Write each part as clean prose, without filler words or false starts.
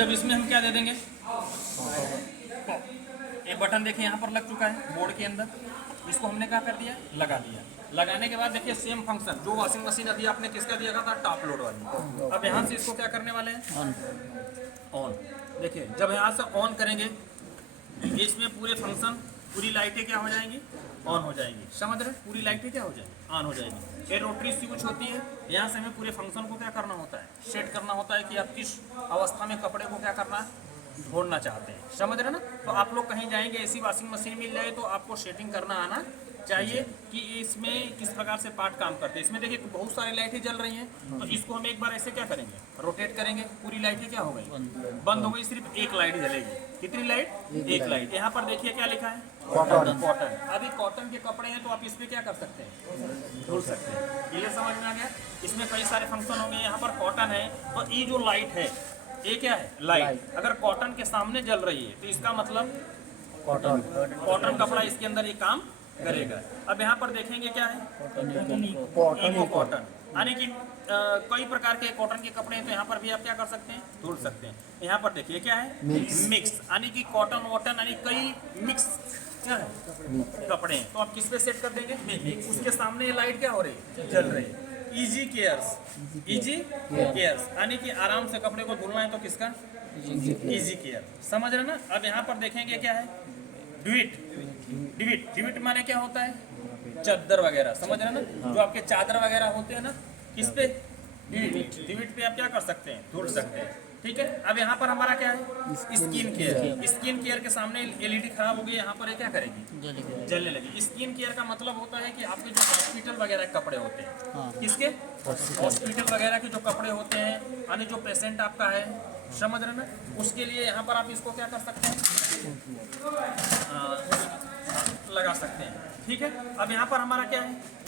जब इसमें हम क्या दे देंगे, एक बटन देखिए यहाँ पर लग चुका है बोर्ड के अंदर, इसको हमने क्या कर दिया, लगा दिया। लगाने के बाद देखिए सेम फंक्शन जो वॉशिंग मशीन अभी आपने किसका दिया था, टॉप लोड वाली। अब यहाँ से इसको क्या करने वाले हैं, ऑन। देखिए जब यहाँ से ऑन करेंगे इसमें पूरे फंक्शन, पूरी लाइटें क्या हो जाएंगी, ऑन हो जाएंगी। समझ रहे, पूरी लाइटें क्या हो जाएंगी, ऑन हो जाएगी। ये रोटरी स्विच होती है, यहाँ से हमें पूरे फंक्शन को क्या करना होता है, सेट करना होता है कि आप किस अवस्था में कपड़े को क्या करना है, धोना चाहते हैं। समझ रहे ना। तो आप लोग कहीं जाएंगे ऐसी वॉशिंग मशीन मिल जाए तो आपको सेटिंग करना आना चाहिए कि इसमें किस प्रकार से पार्ट काम करते हैं। इसमें देखिए बहुत सारी लाइटें जल रही हैं, तो इसको हम एक बार ऐसे क्या करेंगे, रोटेट करेंगे, पूरी लाइटें क्या हो गई, बंद हो गई, सिर्फ एक लाइट जलेगी। कितनी लाइट, एक लाइट। यहाँ पर देखिए क्या लिखा है, कॉटन। कॉटन, अभी कॉटन के कपड़े हैं तो आप इस पर क्या कर सकते हैं, धुल सकते हैं। ये समझ में आ गया। इसमें कई सारे फंक्शन होंगे। यहाँ पर कॉटन है तो ये जो लाइट है ये क्या है, लाइट। अगर कॉटन के सामने जल रही है तो इसका मतलब कॉटन कपड़ा इसके अंदर ये काम करेगा। अब यहाँ पर देखेंगे क्या है, इको कॉटन, यानी कि कई प्रकार के कॉटन के कपड़े हैं तो यहाँ पर भी आप क्या कर सकते हैं, धुल सकते हैं। यहाँ पर देखिए क्या है, मिक्स, यानी कि कॉटन वॉटन यानी कई मिक्स क्या है कपड़े हैं, तो आप किस पे सेट कर देंगे, उसके सामने ये लाइट क्या हो रही है, जल रही है। इजी केयर्स, इजी केयर्स यानी कि आराम से कपड़े को धुलना है तो किसका, इजी केयर। समझ रहे ना। अब यहाँ पर देखेंगे क्या है, ड्यूट। ड्यूट, ड्यूट माने क्या होता है, चादर वगैरह। समझ रहे ना, जो आपके चादर वगैरह होते हैं ना, किस पे, ड्यूट। ड्यूट पे आप क्या कर सकते हैं, धुल सकते हैं। ठीक है। अब यहाँ पर हमारा क्या है, स्किन केयर। स्किन केयर के सामने एलईडी खराब हो गई, यहाँ पर ये क्या करेगी, जलने लगी। स्किन केयर का मतलब होता है कि आपके जो हॉस्पिटल वगैरह के कपड़े होते हैं, किसके, हॉस्पिटल वगैरह के जो कपड़े होते हैं, यानी जो पेशेंट आपका है, समझ रहे ना, उसके लिए यहाँ पर आप इसको क्या कर सकते हैं, लगा सकते हैं। ठीक है। अब यहाँ पर हमारा क्या है,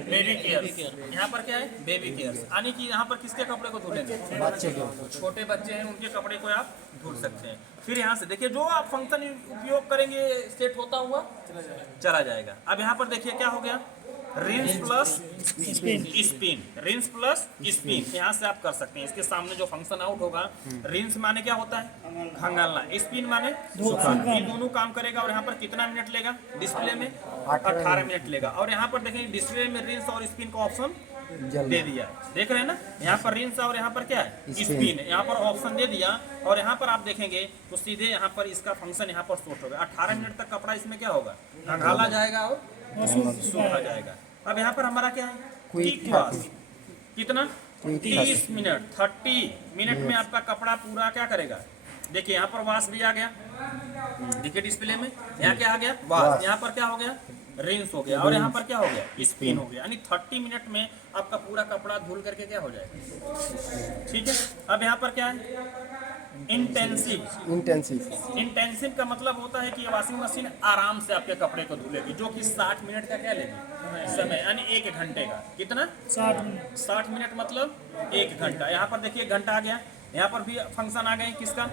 बेबी केयर। यहाँ पर क्या है, बेबी केयर, यानी कि यहाँ पर किसके कपड़े को धुलेंगे, बच्चे के, छोटे बच्चे हैं उनके कपड़े को आप धुल सकते हैं। फिर यहाँ से देखिए जो आप फंक्शन उपयोग करेंगे सेट होता हुआ चला जाएगा। अब यहाँ पर देखिए क्या हो गया, rinse plus spin, rinse plus spin, यहाँ से आप कर सकते हैं। इसके सामने जो फंक्शन आउट होगा, रिंस माने क्या होता है, खंगालना, स्पिन माने सुखाना, ये दोनों काम करेगा। और यहाँ पर कितना मिनट लेगा, डिस्प्ले में 18 मिनट लेगा। और यहाँ पर देखेंगे डिस्प्ले में रिंस और स्पिन का ऑप्शन दे दिया, देख रहे हैं ना। यहाँ पर रिंस और यहाँ पर क्या है, स्पिन, यहाँ पर ऑप्शन दे दिया। और यहाँ पर आप देखेंगे तो सीधे यहाँ पर इसका फंक्शन यहाँ पर शॉर्ट होगा। 18 मिनट तक कपड़ा इसमें क्या होगा, खंगाला जाएगा और सूखा जाएगा। अब यहाँ पर हमारा क्या है, क्विक वॉश, कितना, 30 मिनट, 30 मिनट में आपका कपड़ा पूरा क्या करेगा। देखिए यहाँ पर वॉश भी आ गया, देखिए डिस्प्ले में यहाँ क्या आ गया, वॉश। यहाँ पर क्या हो गया, रिंस हो गया। और यहाँ पर क्या हो गया, स्पिन हो गया। यानी 30 मिनट में आपका पूरा कपड़ा धुल करके क्या हो जाएगा। ठीक है। अब यहाँ पर क्या है, इंटेंसिव। इंटेंसिव का मतलब होता है कि ये वॉशिंग मशीन आराम से आपके कपड़े को धुलेगी, जो कि 60 मिनट का क्या लेगी समय, यानी 1 घंटे का। कितना, 60 मिनट मतलब 1 घंटा। यहाँ पर देखिए घंटा आ गया। यहाँ पर भी फंक्शन आ गए किसका,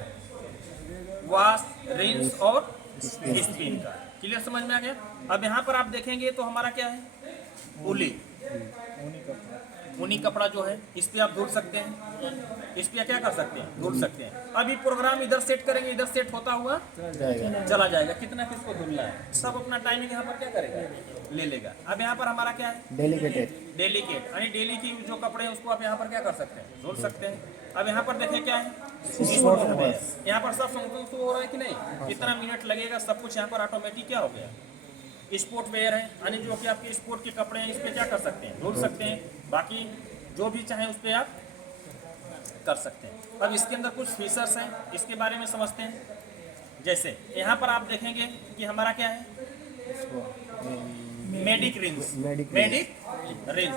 वॉश, रिंस और स्पिन का। क्लियर, समझ में आ गया। अब यहाँ पर आप देखेंगे तो हमारा क्या है, ऊनी, ऊनी कपड़ा जो है इस पे आप धुल सकते हैं, इस पे क्या कर सकते हैं, धुल सकते हैं। अभी प्रोग्राम इधर सेट करेंगे, इधर सेट होता हुआ चला जाएगा, कितना किसको धुलना है, सब अपना टाइमिंग यहाँ पर क्या करेगा, ले लेगा। अब यहाँ पर हमारा क्या है, डेलीकेट, यानी डेली की जो कपड़े हैं उसको आप यहाँ पर क्या कर सकते हैं, धुल सकते हैं। अब यहाँ पर देखिए क्या है, यहाँ पर सब फंक्शन हो रहा है कि नहीं, कितना मिनट लगेगा, सब कुछ यहाँ पर ऑटोमेटिक क्या हो गया। स्पोर्ट वेयर है, यानी जो कि आपके स्पोर्ट के कपड़े हैं, इस पे क्या कर सकते हैं, धुल सकते हैं। बाकी जो भी चाहे उस पर आप कर सकते हैं। अब इसके अंदर कुछ फीचर्स हैं, इसके बारे में समझते हैं। जैसे यहाँ पर आप देखेंगे कि हमारा क्या है, मेडिक रिंस।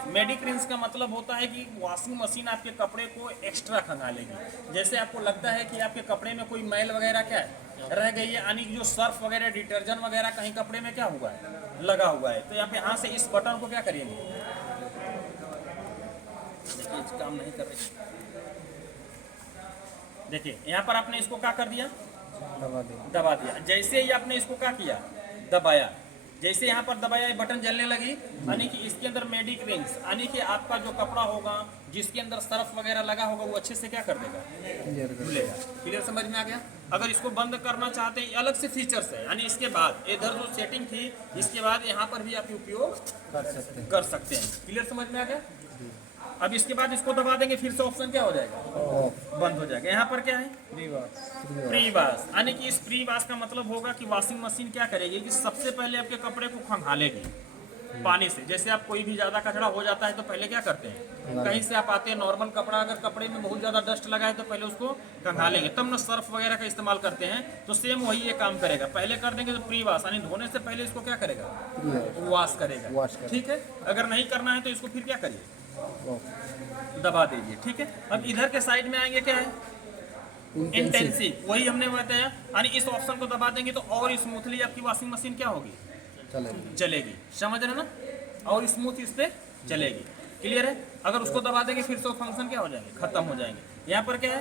मेडिक रिंस का मतलब होता है कि वॉशिंग मशीन आपके कपड़े को एक्स्ट्रा खंगालेगी। जैसे आपको लगता है कि आपके कपड़े में कोई मैल वगैरह क्या है रह गई है, यानी कि जो सर्फ वगैरह, डिटर्जेंट वगैरह कहीं कपड़े में क्या हुआ है, लगा हुआ है, तो आप यहाँ से इस बटन को क्या करेंगे, देखिए काम नहीं कर रही, देखिए यहाँ पर आपने इसको क्या कर दिया, दबा दिया। जैसे ही आपने इसको क्या किया, दबाया, जैसे यहाँ पर दबाया ये बटन जलने लगी, यानी कि इसके अंदर मेडिक रिंग्स, यानी कि आपका जो कपड़ा होगा जिसके अंदर सर्फ वगैरह लगा होगा वो अच्छे से क्या कर देगा, धुलेगा। क्लियर समझ में आ गया। अगर इसको बंद करना चाहते हैं अलग से फीचर्स है, यानी इसके बाद इधर जो सेटिंग थी इसके बाद यहाँ पर भी आप उपयोग कर सकते हैं। क्लियर समझ में आ गया। अब इसके बाद इसको दबा देंगे फिर से ऑप्शन क्या हो जाएगा, बंद हो जाएगा। यहाँ पर क्या है, प्री वॉश, यानी कि इस प्री वॉश का मतलब होगा कि वॉशिंग मशीन क्या करेगी कि सबसे पहले आपके कपड़े को खंगालेगी पानी से। जैसे आप कोई भी ज़्यादा कचरा हो जाता है तो पहले क्या करते हैं, कहीं से आप आते हैं नॉर्मल कपड़ा, अगर कपड़े में बहुत ज़्यादा डस्ट लगा है तो पहले उसको खंगालेंगे, तब ना सर्फ वगैरह का इस्तेमाल करते हैं। तो सेम वही ये काम करेगा, पहले कर देंगे तो प्री वॉश, यानी धोने से पहले इसको क्या करेगा, वॉश करेगा। ठीक है, अगर नहीं करना है तो इसको फिर क्या करिए, दबा दीजिए। ठीक है, अब इधर के साइड में आएंगे, क्या है, इंटेंसिव, वही हमने बताया, यानी इस ऑप्शन को दबा देंगे तो और स्मूथली आपकी वॉशिंग मशीन क्या होगी, चलेगी। समझ रहे ना, और स्मूथ इस पे चलेगी। क्लियर है। अगर उसको दबा देंगे फिर से फंक्शन क्या हो जाएंगे, खत्म हो जाएंगे। यहाँ पर क्या है,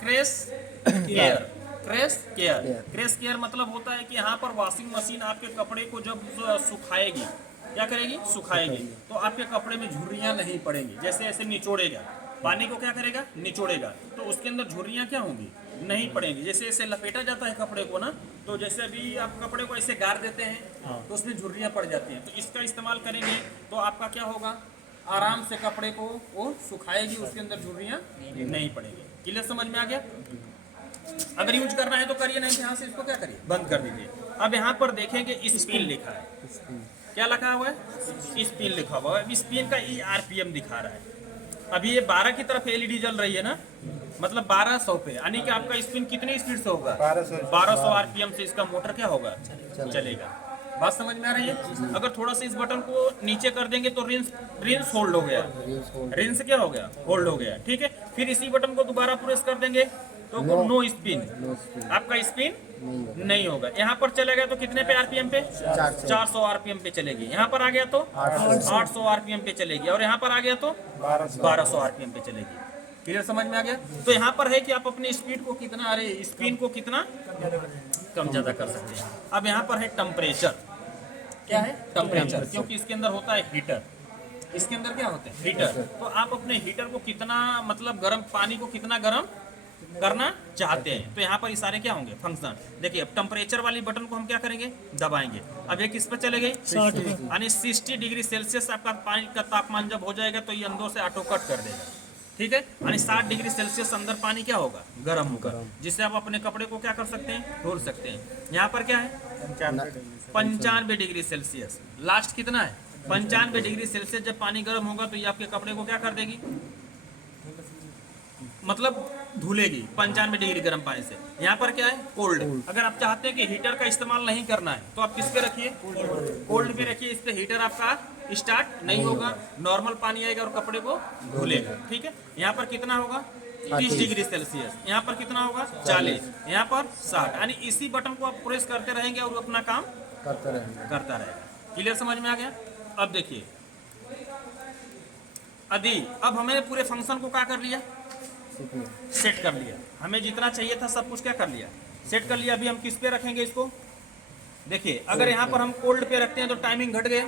क्रेश केयर। क्रेश केयर मतलब होता है कि यहाँ पर वॉशिंग मशीन आपके कपड़े को जब सुखाएगी, क्या करेगी, सुखाएगी, तो आपके कपड़े में झुर्रियाँ नहीं पड़ेंगी। जैसे ऐसे निचोड़ेगा, पानी को क्या करेगा, निचोड़ेगा, तो उसके अंदर झुर्रियाँ क्या होंगी, नहीं पड़ेंगी। जैसे ऐसे लपेटा जाता है कपड़े को ना, तो जैसे अभी आप कपड़े को ऐसे गाड़ देते हैं तो उसमें झुर्रियाँ पड़ जाती हैं। तो इसका इस्तेमाल करेंगे तो आपका क्या होगा, आराम से कपड़े को वो सुखाएगी, उसके अंदर झुर्रियाँ नहीं पड़ेगी। क्लियर समझ में आ गया। अगर यूज करना है तो करिए, नहीं तो यहाँ से इसको क्या करिए, बंद कर दीजिए। अब यहाँ पर देखेंगे स्पिन लिखा है, क्या लिखा हुआ है, स्पिन लिखा हुआ है। स्पिन का RPM दिखा रहा है। अभी ये 12 की तरफ LED जल रही है ना, मतलब 1200 पे, यानी कि आपका स्पिन कितनी स्पीड से होगा, 1200 RPM से इसका मोटर क्या होगा, चलेगा। बात समझ में आ रही है। अगर थोड़ा सा इस बटन को नीचे कर देंगे तो रिंस होल्ड हो गया, रिंस क्या हो गया, होल्ड हो गया। ठीक है, फिर इसी बटन को दोबारा प्रेस कर देंगे तो नो स्पिन, आपका स्पिन नहीं होगा। यहाँ पर चलेगा तो कितने पे RPM पे, 400 RPM पे चलेगी। यहाँ पर आ गया तो 800 RPM पे चलेगी, और यहाँ पर आ गया तो 1200 RPM पे चलेगी। क्लियर समझ में आ गया। तो यहाँ पर है कि आप अपनी स्पीड को कितना, अरे स्पिन को कितना कम ज्यादा कर सकते हैं। अब यहाँ पर है टेम्परेचर, क्या है, टेम्परेचर, क्योंकि इसके अंदर होता है हीटर। इसके अंदर क्या होते हैं, हीटर। तो आप अपने हीटर को कितना, मतलब गर्म पानी को कितना गर्म करना चाहते हैं, तो यहाँ पर इशारे क्या होंगे, फंक्शन। देखिए अब टेम्परेचर वाली बटन को हम क्या करेंगे, दबाएंगे। अब ये किस पे चले गए, 60, यानी 60 डिग्री सेल्सियस आपका पानी का तापमान जब हो जाएगा तो ये अंदर से ऑटो कट कर देगा। ठीक है, यानी 60 डिग्री सेल्सियस अंदर पानी क्या होगा, गर्म होगा, जिससे आप अपने कपड़े को क्या कर सकते हैं, धुल सकते हैं। यहाँ पर क्या है, 95 डिग्री सेल्सियस, लास्ट कितना है, 95 डिग्री सेल्सियस। जब पानी गर्म होगा तो ये आपके कपड़े को क्या कर देगी, मतलब धुलेगी 95 डिग्री गर्म पानी से। यहाँ पर क्या है, कोल्ड। अगर आप चाहते हैं कि हीटर का इस्तेमाल नहीं करना है तो आप किस पे रखिए, कोल्ड पे रखिए। इस पे हीटर आपका स्टार्ट नहीं होगा, नॉर्मल पानी आएगा और कपड़े को धुलेगा। ठीक है, यहाँ पर कितना होगा, 30 डिग्री सेल्सियस, यहाँ पर कितना होगा, 40, यहाँ पर 60। यानी इसी बटन को आप प्रेस करते रहेंगे और अपना काम करता रहेगा। क्लियर समझ में आ गया। अब देखिए अब हमें पूरे फंक्शन को क्या कर लिया, सेट कर लिया। हमें जितना चाहिए था सब कुछ क्या कर लिया, सेट कर लिया। अभी हम किस पे रखेंगे इसको, देखिए अगर यहाँ पर हम कोल्ड पे रखते हैं तो टाइमिंग घट गया,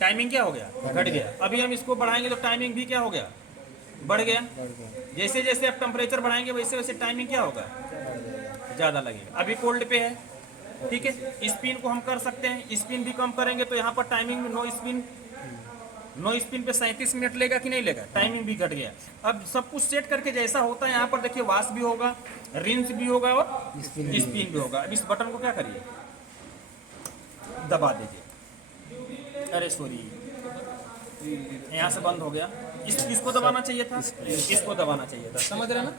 टाइमिंग क्या हो गया, घट गया। अभी हम इसको बढ़ाएंगे तो टाइमिंग भी क्या हो गया, बढ़ गया। जैसे जैसे आप टेम्परेचर बढ़ाएंगे वैसे वैसे टाइमिंग क्या होगा, ज़्यादा लगेगा। अभी कोल्ड पे है, ठीक है। स्पिन को हम कर सकते हैं, स्पिन भी कम करेंगे तो यहाँ पर टाइमिंग में नो स्पिन पे 37 मिनट लेगा कि नहीं लेगा, टाइमिंग भी घट गया। अब सब कुछ सेट करके जैसा होता है यहाँ पर देखिए, वॉश भी होगा, रिंस भी होगा और स्पिन भी होगा। अब इस बटन को क्या करिए, दबा दीजिए। अरे सॉरी, यहाँ से बंद हो गया। इसको दबाना चाहिए था, इसको दबाना चाहिए था, समझ रहे ना।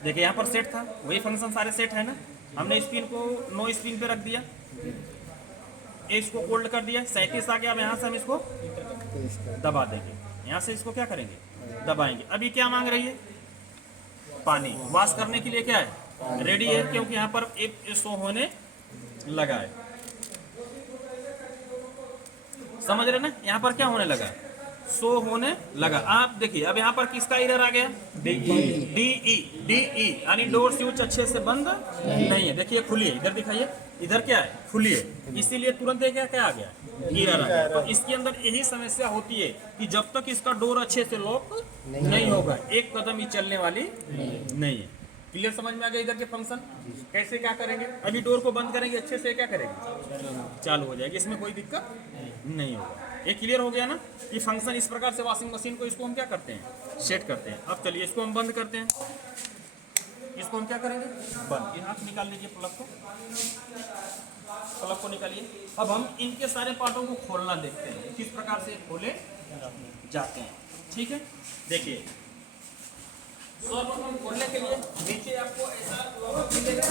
देखिए यहाँ पर सेट था, वही फंक्शन सारे सेट है ना। हमने स्पिन को नो स्पिन पे रख दिया, इसको कोल्ड कर दिया, 37 आ गया। अब यहाँ से हम इसको दबा देंगे, यहाँ से इसको क्या करेंगे, दबाएंगे। अभी क्या मांग रही है, पानी। वॉश करने के लिए क्या है, रेडी है, क्योंकि यहाँ पर एक शो होने लगा है। समझ रहे ना, यहाँ पर क्या होने लगा, शो होने लगा। आप देखिए अब यहाँ पर किसका एरर आ गया, DE यानी डोर स्विच अच्छे से बंद नहीं है। देखिए खुलिए, इधर दिखाइए, इधर क्या है, खुलिए, इसीलिए तुरंत क्या क्या आ गया, एरर आ गया। तो इसके अंदर यही समस्या होती है कि जब तक इसका डोर अच्छे से लॉक नहीं होगा एक कदम ही चलने वाली नहीं है। क्लियर, समझ में आ गया इधर के फंक्शन कैसे क्या करेंगे। अभी डोर को बंद करेंगे अच्छे से, क्या करेंगे, चालू हो जाएगी, इसमें कोई दिक्कत नहीं होगा। ये क्लियर हो गया ना। ये फंक्शन इस प्रकार से वॉशिंग मशीन को इसको हम क्या करते हैं, सेट करते हैं। अब चलिए इसको हम बंद करते हैं। इसको हम क्या करेंगे, बंद। ये हाथ निकाल लीजिए, प्लग को निकालिए। अब हम इनके सारे पार्टों को खोलना देखते हैं किस प्रकार से खोले जाते हैं। ठीक है, देखिए सर्वप्रथम खोलने के लिए नीचे आपको ऐसा लॉक मिलेगा,